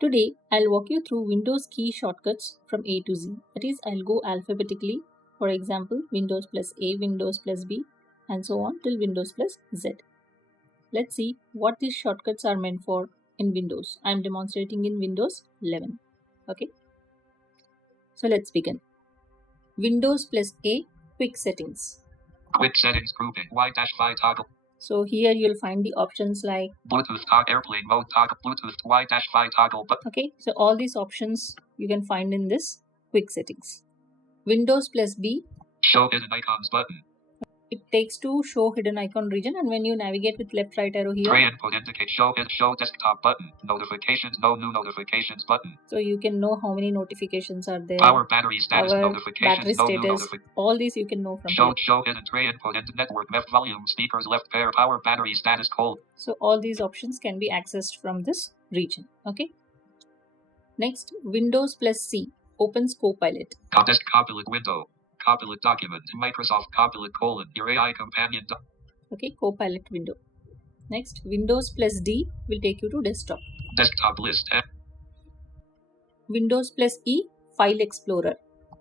Today, I'll walk you through Windows key shortcuts from A to Z. That is, I'll go alphabetically. For example, Windows plus A, Windows plus B, and so on till Windows plus Z. Let's see what these shortcuts are meant for in Windows. I'm demonstrating in Windows 11. Okay. So let's begin. Windows plus A, quick settings. Quick settings grouping, Y-5 toggle. So here you'll find the options like Bluetooth airplane mode toggle, Bluetooth Y-5 toggle button. Okay, so all these options you can find in this quick settings. Windows plus B, Show hidden icons button. it takes to show hidden icon region, and when you navigate with left right arrow here, Tray input indicate show desktop button. Notifications, no new notifications button. so you can know how many notifications are there. Power battery status Our notifications, battery no new status, all these you can know from Show here. hidden tray input into network left volume speakers left pair power battery status cold. So all these options can be accessed from this region. Okay. Next, Windows plus C opens Copilot. Desk Copilot window. Copilot document. Microsoft Copilot : your AI companion. Okay, Copilot window. Next, Windows plus D will take you to desktop. Desktop list. Windows plus E, File Explorer.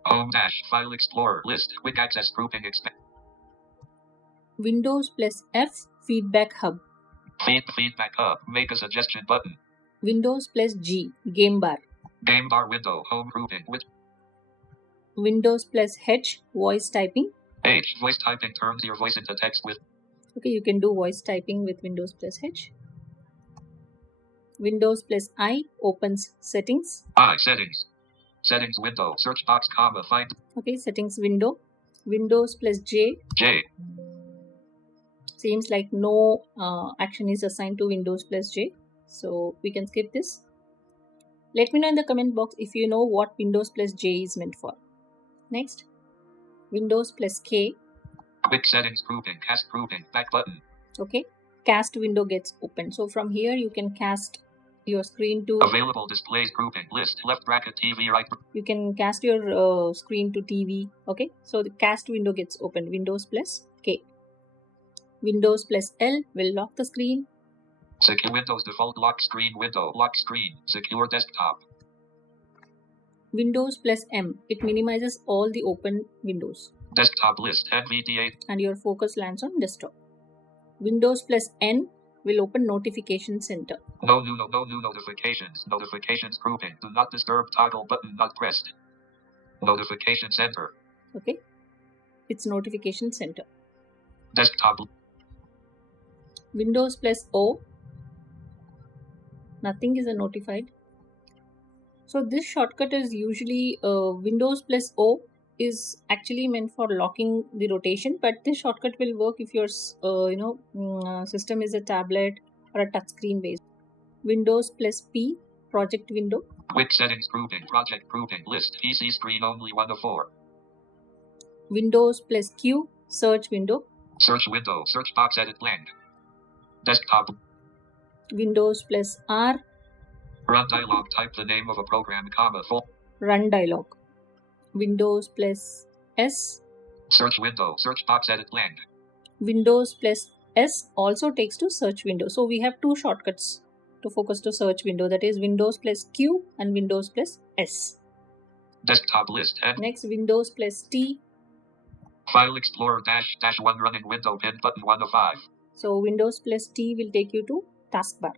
Home dash file explorer list. Quick access grouping expand. Windows plus F, Feedback Hub. Feedback hub. Make a suggestion button. Windows plus G, Game Bar. Game bar window. Home grouping with Windows plus H, Voice Typing. H. Voice typing turns your voice into text with. Okay, you can do voice typing with Windows plus H. Windows plus I opens Settings. I. Settings. Settings window. Search box comma find. Okay, Settings window. Windows plus J. J. Seems like no action is assigned to Windows plus J, so we can skip this. Let me know in the comment box if you know what Windows plus J is meant for. Next, Windows plus K. Quick settings grouping. Cast grouping. Back button. Okay, cast window gets opened. So from here you can cast your screen to Available displays grouping list. Left bracket TV right. You can cast your screen to TV. Okay, so the cast window gets opened. Windows plus K. Windows plus L will lock the screen. Secure Windows default lock screen window. Lock screen. Secure desktop. Windows plus M, it minimizes all the open windows. Desktop list. NVDA. And your focus lands on desktop. Windows plus N will open Notification Center. No new notifications. Notifications grouping. Do not disturb toggle button not pressed. Notification center. Okay, it's Notification Center. Desktop. Windows plus O, nothing is notified. So this shortcut is usually Windows plus O is actually meant for locking the rotation, but this shortcut will work if your system is a tablet or a touchscreen based. Windows plus P, project window. Quick settings grouping. Project grouping list. PC screen only 1 of 4. Windows plus Q, search window. Search window. Search box edit blank. Desktop. Windows plus R. Run dialog. Type the name of a program, comma, full. Run dialog. Windows plus S. Search window. Search box edit blank. Windows plus S also takes to search window. So we have two shortcuts to focus to search window. That is Windows plus Q and Windows plus S. Desktop list. Next, Windows plus T. File Explorer dash 1 running window pin button 1 of 5. So Windows plus T will take you to taskbar.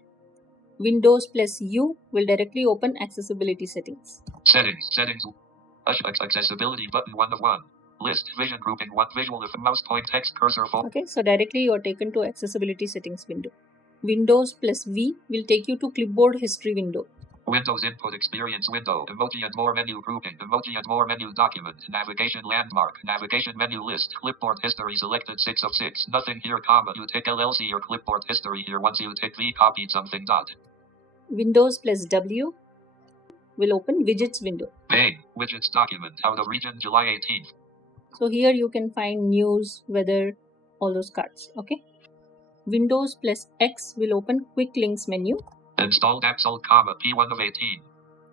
Windows plus U will directly open accessibility settings. Settings. Accessibility button 1 of 1. List. Vision grouping 1. Visual if mouse point text cursor for. Okay, so directly you are taken to accessibility settings window. Windows plus V will take you to clipboard history window. Windows input experience window. Emoji and more menu grouping. Emoji and more menu document. Navigation landmark. Navigation menu list. Clipboard history selected 6 of 6. Nothing here, comma. You tick LLC or clipboard history here. Once you tick V, copied something dot. Windows plus W will open widgets window. Bang. Widgets document. Out of region July 18th. So here you can find news, weather, all those cards. Okay. Windows plus X will open quick links menu. Installed apps alt, comma, P1 of 18.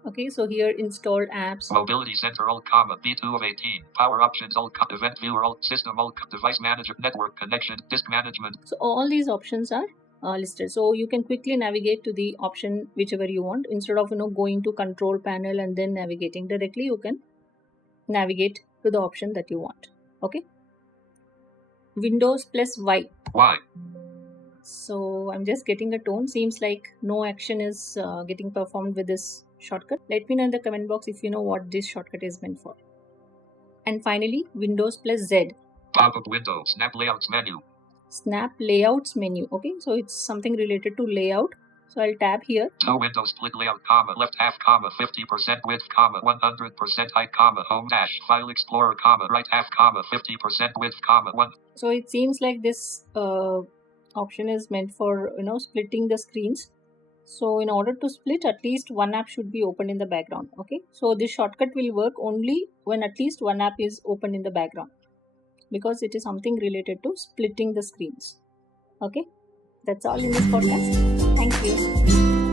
Okay, so here installed apps. Mobility Center alt, comma, P2 of 18. Power options alt, event viewer alt, system alt, device manager, network connection, disk management. So all these options are listed. So you can quickly navigate to the option whichever you want. Instead of going to control panel and then navigating directly, you can navigate to the option that you want. Okay. Windows plus Y. So I'm just getting a tone. Seems like no action is getting performed with this shortcut. Let me know in the comment box if you know what this shortcut is meant for. And finally, Windows plus Z. Pop-up window, snap layouts menu. Snap layouts menu. Okay, so it's something related to layout. So I'll tab here. No window split layout, comma, left half, comma, 50% width, comma, 100% height, comma, home dash, file explorer, comma, right half, comma, 50% width, comma, 1. So it seems like this option is meant for splitting the screens. So in order to split, at least one app should be open in the background. Okay, so this shortcut will work only when at least one app is open in the background, because it is something related to splitting the screens. Okay, that's all in this podcast. Thank you.